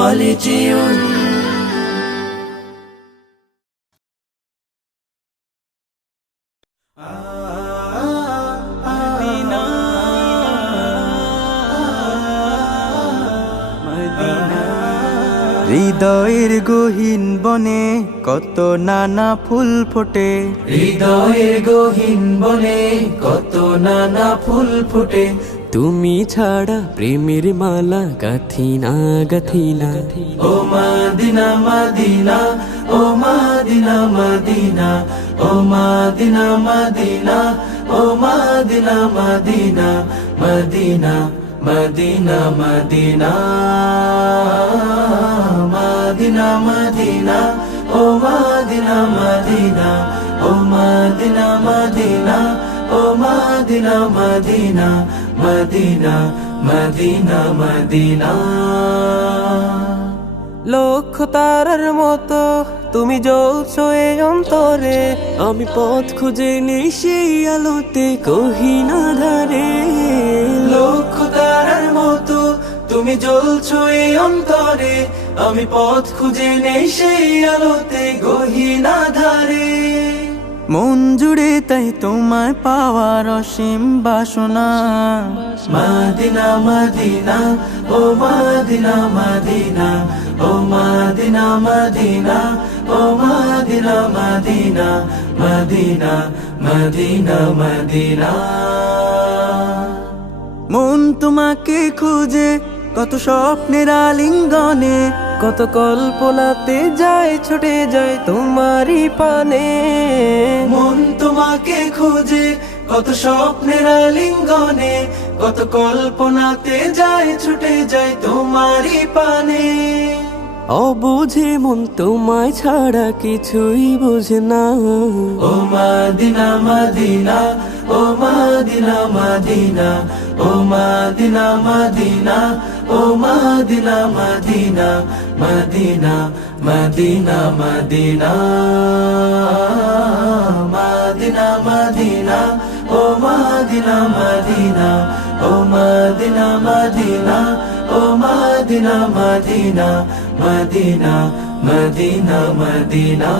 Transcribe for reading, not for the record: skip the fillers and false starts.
خالدون হৃদয়ের গহীন বনে কত নানা ফুল ফোটে, হৃদয়ের গহীন বনে কত নানা ফুল ফোটে। তুমি ছাড়া প্রেমের মালা গাথিনা গাথিনা। ও মদিনা মদিনা, ও মদিনা মদিনা, ও মদিনা মদিনা, ও Medina Medina, Medina Medina Medina, Medina Medina, ও মদিনা মদিনা, ও মদিনা মদিনা, ও Medina Medina, Medina Medina Medina. লক্ষ তারার মতো তুমি জ্বলছো এ অন্তরে, আমি পথ খুঁজে নেই সেই আলোতে গহীনা ধারে। লক্ষ তারার মতো তুমি জ্বলছো এই অন্তরে, আমি পথ খুঁজে নেই সেই আলোতে গহীনা ধারে। মন জুড়ে তাই তোমায় পাওয়ার অসীম বাসনা। মদিনা মদিনা, ও মদিনা মদিনা, ও মদিনা মদিনা, ও Medina Medina, Medina Medina Medina. মন তোমাকে খুঁজে কত স্বপ্নের আলিঙ্গনে, কত কল্পনাতে যায় ছুটে যায় তোমারই পানে। মন তোমাকে খুঁজে কত স্বপ্নের আলিঙ্গনে, কত কল্পনাতে যায় ছুটে যায় তোমারই পানে। অবুঝে মন তোমায় ছাড়া কিছুই বোঝে না। ও মদিনা মদিনা, ও মদিনা মদিনা, ও মদিনা মদিনা, ও Medina Medina, Medina Medina Medina, Medina Medina, ও মদিনা মদিনা, ও মদিনা মদিনা, ও Medina Medina, Medina Medina Medina.